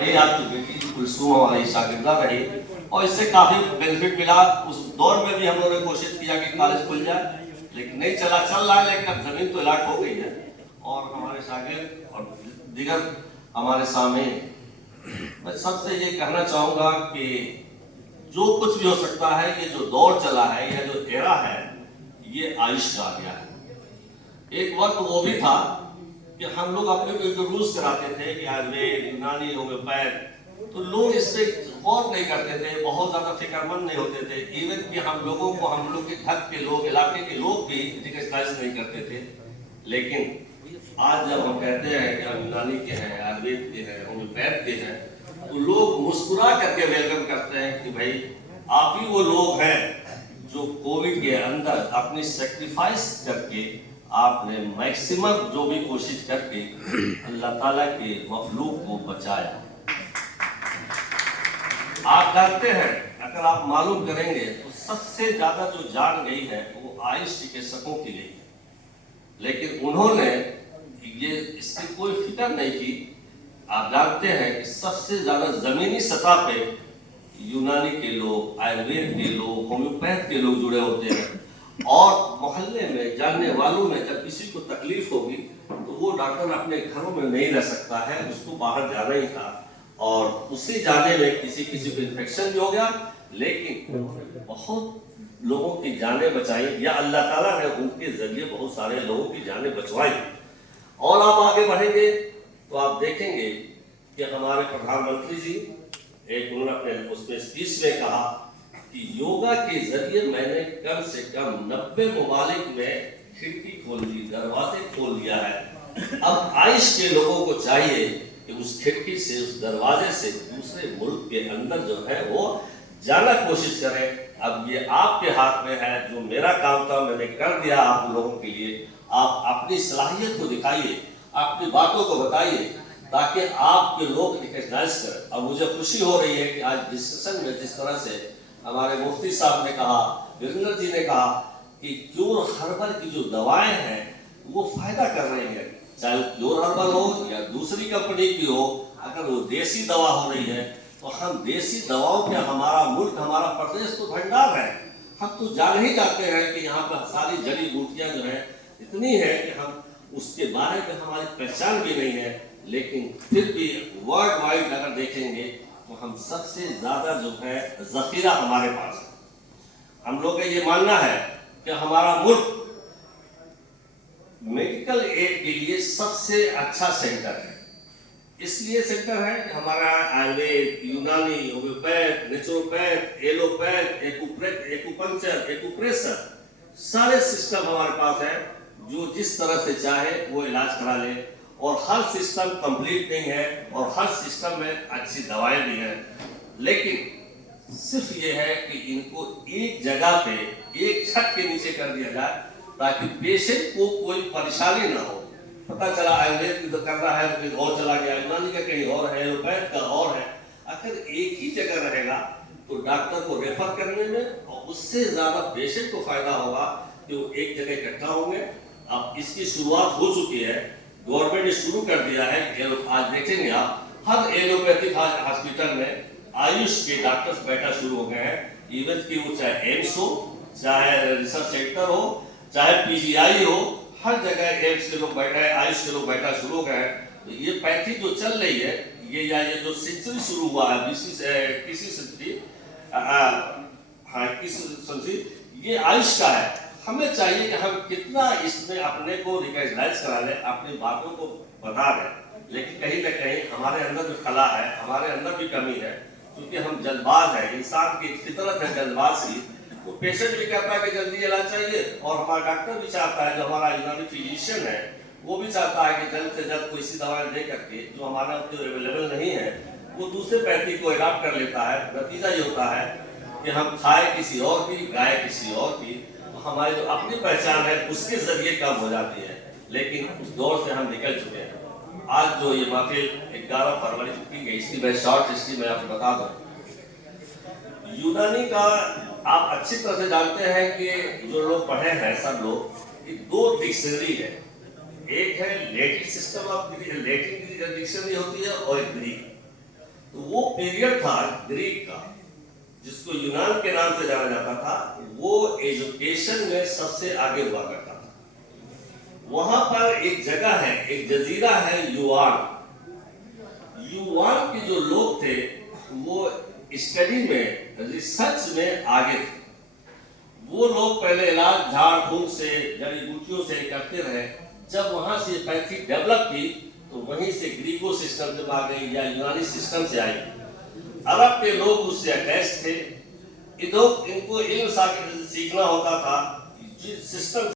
वही आपकी बेटी कुलसूम हमारी शागिर्दा रही और इससे काफी बेनिफिट मिला। उस दौर में भी हम लोगों ने कोशिश किया कि कॉलेज खुल जाए, लेकिन नहीं चल रहा है। लेकिन अब जमीन तो अलाट हो गई है और हमारे शागिर्द और दिगर हमारे सामने, मैं सबसे ये कहना चाहूंगा कि जो कुछ भी हो सकता है, ये जो दौर चला है, यह जो एरा है, ये आयुष का आ गया है। एक वक्त वो भी था कि हम लोग अपने को इंट्रोड्यूस कराते थे कि आयुर्वेद, यूनानी, होम्योपैथ, तो लोग इस पे गौर नहीं करते थे, बहुत ज्यादा फिक्रमंद नहीं होते थे। इवन कि हम लोगों को, हम लोग के घर के लोग, इलाके के लोग भी रिकग्नाइज नहीं करते थे। लेकिन आज जब हम कहते हैं कि हम यूनानी के हैं, आयुर्वेद के हैं, होम्योपैथ के हैं, तो लोग मुस्कुरा करके वेलकम करते हैं कि भाई आप ही वो लोग हैं जो कोविड के अंदर अपनी सेक्रीफाइस करके, आपने मैक्सिमम जो भी कोशिश करके अल्लाह ताला के मखलूक को बचाया। आप जानते हैं, अगर आप मालूम करेंगे तो सबसे ज्यादा जो जान गई है वो आयुष चिकित्सकों की गई है, लेकिन उन्होंने ये इसकी कोई फिक्र नहीं की। आप जानते हैं कि सबसे ज्यादा जमीनी सतह पे यूनानी के लोग, आयुर्वेद के लोग, होम्योपैथ के लोग जुड़े होते हैं। और मोहल्ले में, जानने वालों में जब किसी को तकलीफ होगी तो वो डॉक्टर अपने घरों में नहीं रह सकता है, उसको बाहर जाना ही था। और उसी जाने में किसी को इन्फेक्शन भी हो गया, लेकिन बहुत लोगों की जानें बचाई, या अल्लाह ताला ने उनके जरिए बहुत सारे लोगों की जानें बचवाई। और आप आगे बढ़ेंगे तो आप देखेंगे कि हमारे प्रधानमंत्री जी, एक उन्होंने अपने उसमें स्पीच में कहा कि योगा के जरिए मैंने कम से कम 90 ममालिक में खिड़की खोल दी, दरवाजे खोल दिया है। अब आयुष के लोगों को चाहिए कि उस खिड़की से, उस दरवाजे से दूसरे मुल्क के अंदर जो है वो जाना कोशिश करें। अब ये आपके हाथ में है, जो मेरा काम था मैंने कर दिया आप लोगों के लिए। आप अपनी सलाहियत को दिखाइए, अपनी बातों को बताइए, ताकि आपके लोग रिकग्नाइज करें। अब मुझे खुशी हो रही है कि आज डिस्कशन में जिस तरह से हमारे मुफ्ती साहब ने कहा, वीरेंद्र जी ने कहा कि क्योर हर्बल की जो दवाएं हैं वो फायदा कर रही है, चाहे क्योर हर्बल हो या दूसरी कंपनी की हो, अगर वो देसी दवा हो रही है तो हम देसी दवाओं के, हमारा मुल्क, हमारा प्रदेश तो भंडार है। हम तो जान ही जाते हैं कि यहाँ पर सारी जड़ी बूटियां जो है इतनी है कि हम उसके बारे में हमारी पहचान भी नहीं है। लेकिन फिर भी वर्ल्ड वाइड अगर देखेंगे तो हम सबसे ज्यादा जो है जखीरा हमारे पास है। हम लोग का ये मानना है कि हमारा मुल्क मेडिकल एड के लिए सबसे अच्छा सेंटर है। इसलिए सेंटर है कि हमारा आयुर्वेद, यूनानी, homeopath, naturopath, allopath, acupuncture, acupressure, सारे सिस्टम हमारे पास है। जो जिस तरह से चाहे वो इलाज करा ले, और हर सिस्टम कंप्लीट नहीं है और हर सिस्टम में अच्छी दवाएं भी हैं। लेकिन सिर्फ ये है कि इनको एक जगह पे, एक छत के नीचे कर दिया जाए ताकि पेशेंट को कोई परेशानी ना हो। पता चला आयुर्वेद कर रहा है तो और चला गया, यूनानी का कहीं और है, एलोपैथ का और है। अगर एक ही जगह रहेगा तो डॉक्टर को रेफर करने में और उससे ज्यादा पेशेंट को फायदा होगा कि वो एक जगह इकट्ठा होंगे। अब इसकी शुरुआत हो चुकी है, गवर्नमेंट ने शुरू कर दिया है। आज देखेंगे आप हर एलोपैथिक हॉस्पिटल में आयुष के डॉक्टर्स बैठना शुरू हो गए हैं। इवन कि वो चाहे एम्स हो, चाहे रिसर्च सेंटर हो, चाहे पीजीआई हो, हर जगह एम्स के लोग बैठे हैं, आयुष के लोग बैठना शुरू हो गए हैं। तो ये पैथी जो चल रही है, ये जो सेंचुरी शुरू हुआ है, किसी सेंचुरी, हाँ किसी सेंचुरी, ये आयुष का है। हमें चाहिए कि हम कितना इसमें अपने को रिकॉग्नाइज करा लें, अपनी बातों को बता दें। लेकिन कहीं ना कहीं हमारे अंदर जो कला है, हमारे अंदर भी कमी है, क्योंकि हम जल्दबाज है। इंसान की फितरत है जल्दबाजी। तो पेशेंट भी कहता है कि जल्दी इलाज चाहिए, और हमारा डॉक्टर भी चाहता है, जो हमारा यूनानी फिजिशियन है वो भी चाहता है कि जल्द से जल्द कोई सी दवाएं दे करके जो हमारा जो अवेलेबल नहीं है वो दूसरे पैथी को अडॉप्ट कर लेता है। नतीजा ये होता है कि हम खाए किसी और की, गाय किसी और की, हमारी जो अपनी पहचान है उसके जरिए कम हो जाती है। लेकिन उस दौर से हम निकल चुके हैं। आज जो ये महफिल 11 फरवरी को की गई, इसकी मैं शॉर्ट हिस्ट्री में आपको बता दूं। यूनानी का आप अच्छी तरह से जानते हैं कि जो लोग पढ़े हैं सब लोग, कि 2 डिक्शनरी है। एक है Latin system of Latin dictionary होती है और एक ग्रीक। तो वो पीरियड था ग्रीक का, जिसको यूनान के नाम से जाना जाता था, वो एजुकेशन में सबसे आगे हुआ करता था। वहां पर एक जगह है, एक जजीरा है युवान। युवान के जो लोग थे वो स्टडी में, रिसर्च में आगे थे। वो लोग पहले इलाज झाड़ फूंक से, जड़ी बूटियों से करते रहे। जब वहां से पैथी डेवलप की तो वहीं से ग्रीको सिस्टम जब आ गई या यूनानी सिस्टम से आई। अरब के लोग उससे अटैच थे। इनको इल्म सीखना होता था, जिस सिस्टम